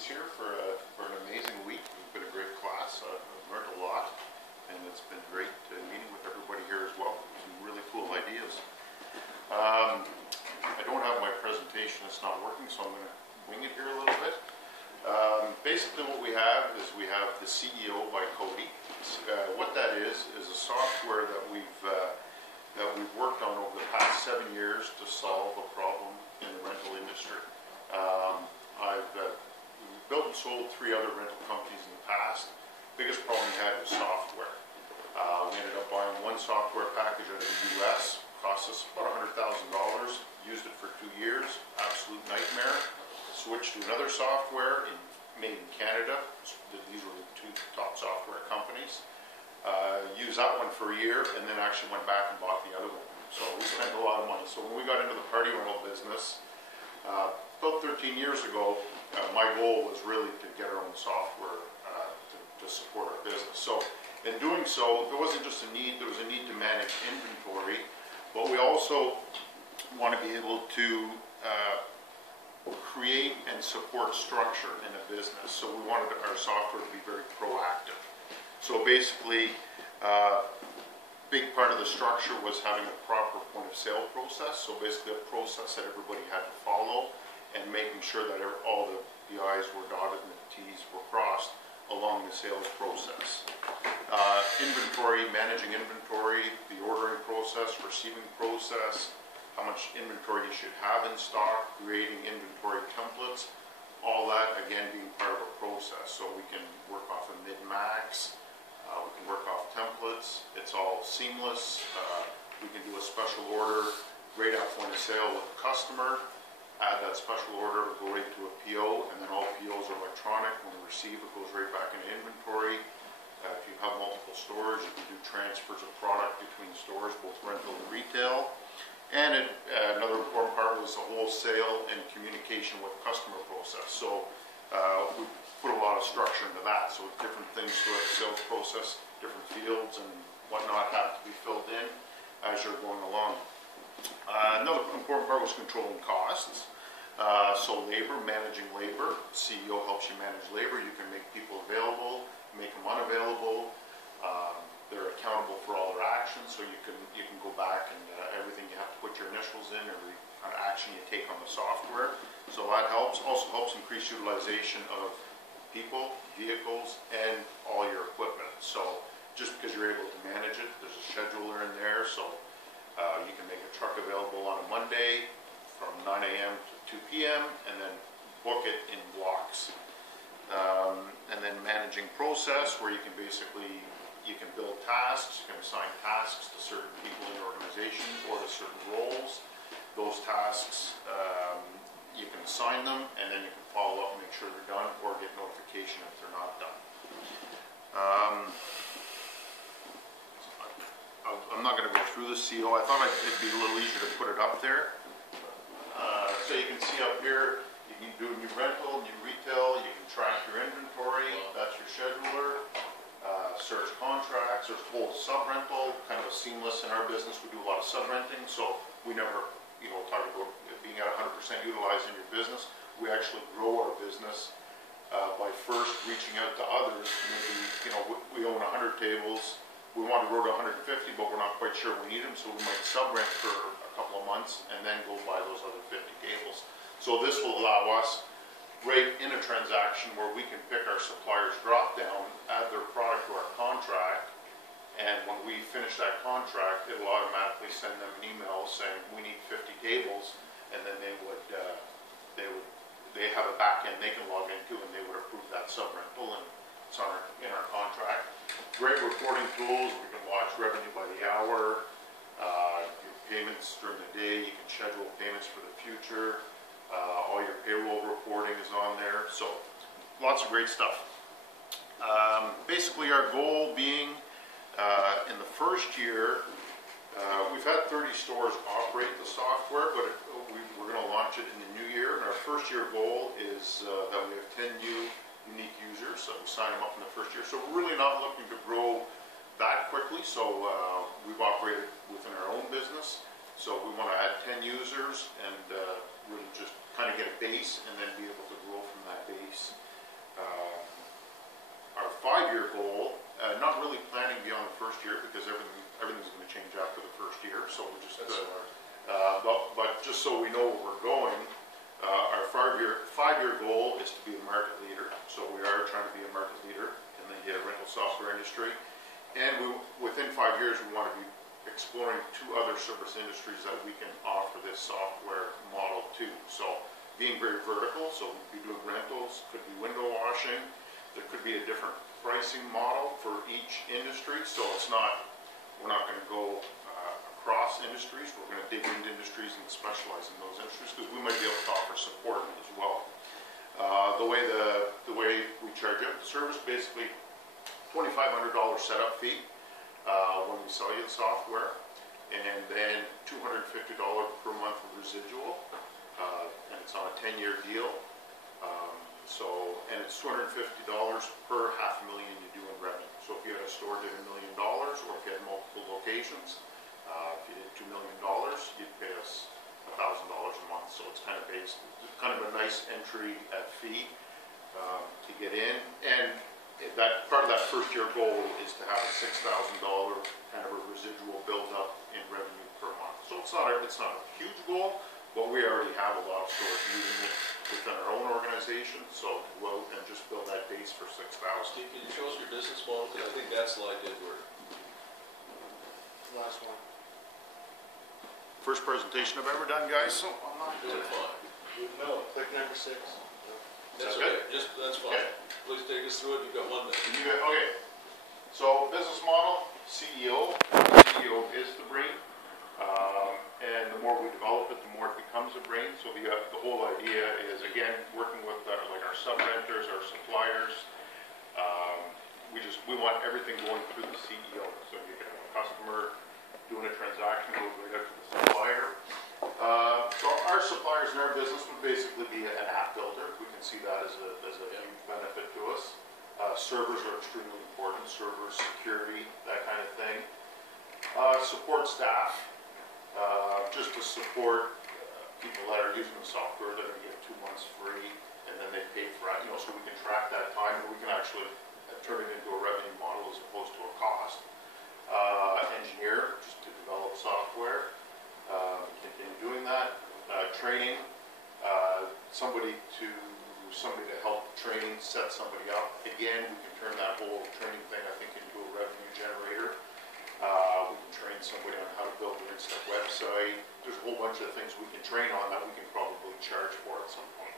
Cody's here for an amazing week. It's been a great class. I've learned a lot, and it's been great meeting with everybody here as well. Some really cool ideas. I don't have my presentation. It's not working, so I'm going to wing it here a little bit. Basically what we have is we have the CEO by Cody. What that is a software that we've worked on over the past 7 years to solve a problem in the rental industry. I've built and sold 3 other rental companies in the past. Biggest problem we had was software. We ended up buying one software package out of the US. Cost us about $100,000. Used it for 2 years. Absolute nightmare. Switched to another software made in Canada. These were the 2 top software companies. Used that one for a year and then actually went back and bought the other one. So we spent a lot of money. So when we got into the party rental business, about 13 years ago, my goal was really to get our own software to support our business. So in doing so, there wasn't just a need, there was a need to manage inventory, but we also want to be able to create and support structure in a business. So we wanted our software to be very proactive. So basically, big part of the structure was having a proper point of sale process. So basically a process that everybody had to follow and making sure that all the I's were dotted and the T's were crossed along the sales process. Inventory, managing inventory, the ordering process, receiving process, how much inventory you should have in stock, creating inventory templates, all that again being part of a process. So we can work off a mid-max, we can work off templates, it's all seamless. We can do a special order right at point of sale with the customer, add that special order, go right to a PO, and then all POs are electronic. When we receive, it goes right back into inventory. If you have multiple stores, you can do transfers of product between stores, both rental and retail. And another important part was the wholesale and communication with customer process. So we put a lot of structure into that. So different things throughout the sales process, different fields and whatnot have to be filled in as you're going along. Another important part was controlling costs. So labor, managing labor. CEO helps you manage labor. You can make people available, make them unavailable. They're accountable for all their actions, so you can go back and everything you have to put your initials in, every action you take on the software. So that helps. Also helps increase utilization of people, vehicles, and all your equipment. So just because you're able to manage it, there's a scheduler in there, so you can make a truck available on a Monday from 9 a.m. to 2 p.m. and then book it in blocks. And then managing process, where you can basically build tasks, you can assign tasks to certain people in the organization or to certain roles. Those tasks, you can assign them and then you can follow up and make sure they're done or get notification if they're not done. I'm not going to go through the CO. I thought it'd be a little easier to put it up there. So you can see up here, you can do new rental, new retail, you can track your inventory, that's your scheduler. Search contracts, there's whole sub-rental, kind of a seamless in our business. We do a lot of sub-renting, so we never, talk about being at 100% utilized in your business. We actually grow our business by first reaching out to others. Maybe, we own 100 tables. We want to grow to 150, but we're not quite sure we need them, so we might sub-rent for a couple of months and then go buy those other 50 tables. So this will allow us, right in a transaction where we can pick our supplier's drop down, add their product to our contract, and when we finish that contract, it will automatically send them an email saying we need 50 tables, and then they have a back end they can log into, and they would approve that sub-rental, and it's in our contract. Great reporting tools. We can watch revenue by the hour, your payments during the day. You can schedule payments for the future. All your payroll reporting is on there, so lots of great stuff. Basically our goal being in the first year, we've had 30 stores operate the software, but we're going to launch it in the new year. And our first year goal is that we have 10 new unique users that will sign them up in the first year. So we're really not looking to grow that quickly, so we've operated within our own business. So we want to add 10 users and really just kind of get a base and then be able to grow from that base 5-year goal, not really planning beyond the first year because everything's going to change after the first year. So we just, but just so we know where we're going, our 5-year goal is to be a market leader. So we are trying to be a market leader in the rental software industry, and within 5 years we want to be exploring 2 other service industries that we can offer this software model to. So being very vertical, so we do rentals, could be window washing. There could be a different pricing model for each industry. So we're not going to go across industries. We're going to dig into industries and specialize in those industries because we might be able to offer support as well. The way we charge out the service, basically $2,500 setup fee when we sell you the software, and then $250 per month residual, and it's on a 10-year deal. And it's $250 per $500,000 you do in revenue. So if you had a store did $1 million, or if you had multiple locations, if you did $2 million, you'd pay us $1,000 a month. So it's kind of a nice entry fee to get in. And that part of that first year goal is to have a $6,000 kind of a residual build up in revenue per month. So it's not a huge goal, but we already have a lot of stores using it within our own organization, so we'll and just build that base for 6,000. Steve, can you show us your business model? Because I think that slide did work. Last one. First presentation I've ever done, guys. So I'm not doing fine. No, click number 6. That's okay. That's fine. Okay. Please take us through it. You've got one day. Okay. So business model, CEO. CEO is the brain. And the more we develop it, the more it becomes a brain. So the whole idea is, again, working with like our sub-renters, our suppliers. We want everything going through the CEO. So you get a customer doing a transaction, goes right out to the supplier. So our suppliers in our business would basically be an app builder. We can see that as a huge benefit to us. Servers are extremely important. Servers, security, that kind of thing. Support staff. Just to support people that are using the software, they're going to get 2 months free, and then they pay for it, so we can track that time, and we can actually turn it into a revenue model as opposed to a cost. Engineer, just to develop software, continue doing that. Training, somebody to help training, set somebody up. Again, we can turn that whole training thing, I think, into a revenue generator. We can train somebody on how to build an Insta website. There's a whole bunch of things we can train on that we can probably charge for at some point.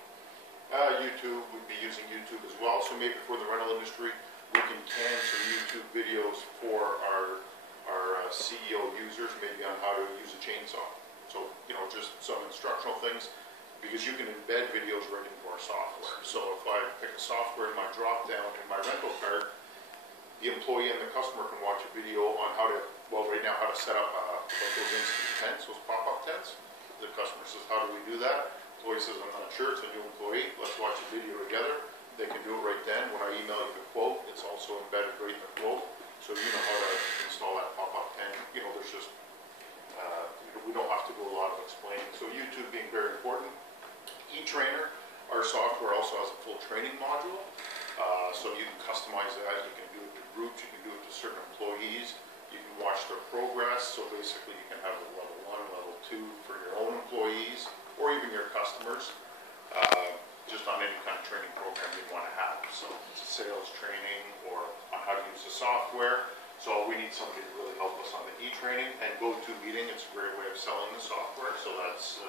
YouTube, we'd be using YouTube as well. So maybe for the rental industry, we can can some YouTube videos for our CEO users, maybe on how to use a chainsaw. So, just some instructional things, because you can embed videos right into our software. So if I pick a software in my drop down in my rental cart, the employee and the customer can watch a video on how to set up those instant tents, those pop-up tents. The customer says, how do we do that? The employee says, I'm not sure, it's a new employee, let's watch a video together. They can do it right then. When I email you the quote, it's also embedded right in the quote, so you know how to install that pop-up tent. There's just, we don't have to do a lot of explaining. So YouTube being very important. eTrainer, our software also has a full training module, so you can customize that. You can do it to groups, you can do it to certain employees. You can watch their progress, so basically you can have a level 1 and level 2 for your own employees or even your customers, just on any kind of training program you want to have. So it's a sales training or on how to use the software. So we need somebody to really help us on the e-training and GoToMeeting. It's a great way of selling the software, so that's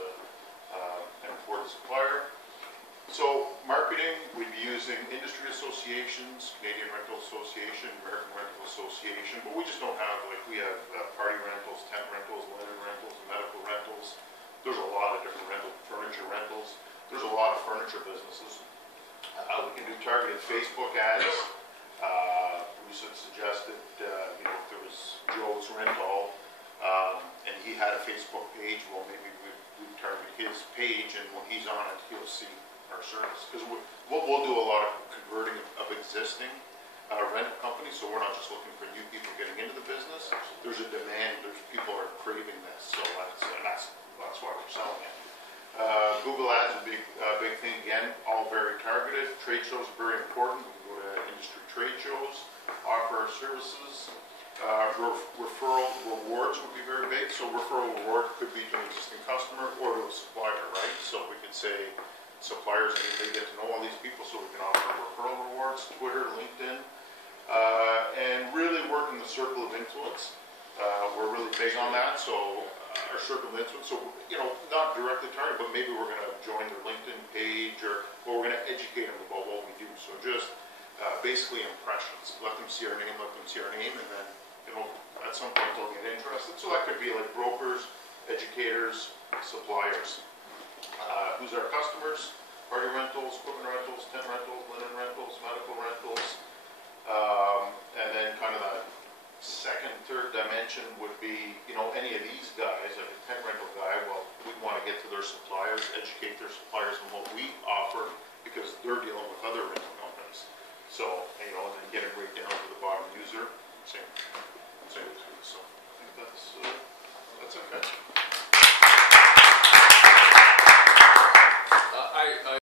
an important supplier. So marketing, we'd be using industry associations, Canadian Rental Association, American Rental Association, but we just don't have, we have party rentals, tent rentals, linen rentals, medical rentals. There's a lot of different furniture rentals. There's a lot of furniture businesses. We can do targeted Facebook ads. We suggested, if there was Joe's Rental, and he had a Facebook page, well, maybe we'd target his page, and when he's on it, he'll see our service. Because we'll do a lot of converting of existing rental companies, so we're not just looking for new people getting into the business. There's a demand. There's people are craving this, so that's why we're selling it. Google Ads is a big thing. Again, all very targeted. Trade shows are very important. We can go to industry trade shows. services. Referral rewards would be very big. So referral reward could be to an existing customer or to a supplier, right? So we could say suppliers, they get to know all these people, so we can offer referral rewards, Twitter, LinkedIn, and really work in the circle of influence. We're really big on that. So our circle of influence, so, you know, not directly target, but maybe we're going to join their LinkedIn page, or we're going to educate them about what we do. So just basically impressions. Let them see our name, and then, you know, at some point they'll get interested. So that could be like brokers, educators, suppliers. Who's our customers? Party rentals, equipment rentals, tent rentals, linen rentals, medical rentals. And then kind of the second, third dimension would be, you know, any of these guys, like a tent rental guy, well, we'd want to get to their suppliers, educate their suppliers on what we offer, because they're dealing with other rental companies. So, you know, and then get it right down to the bottom user. Same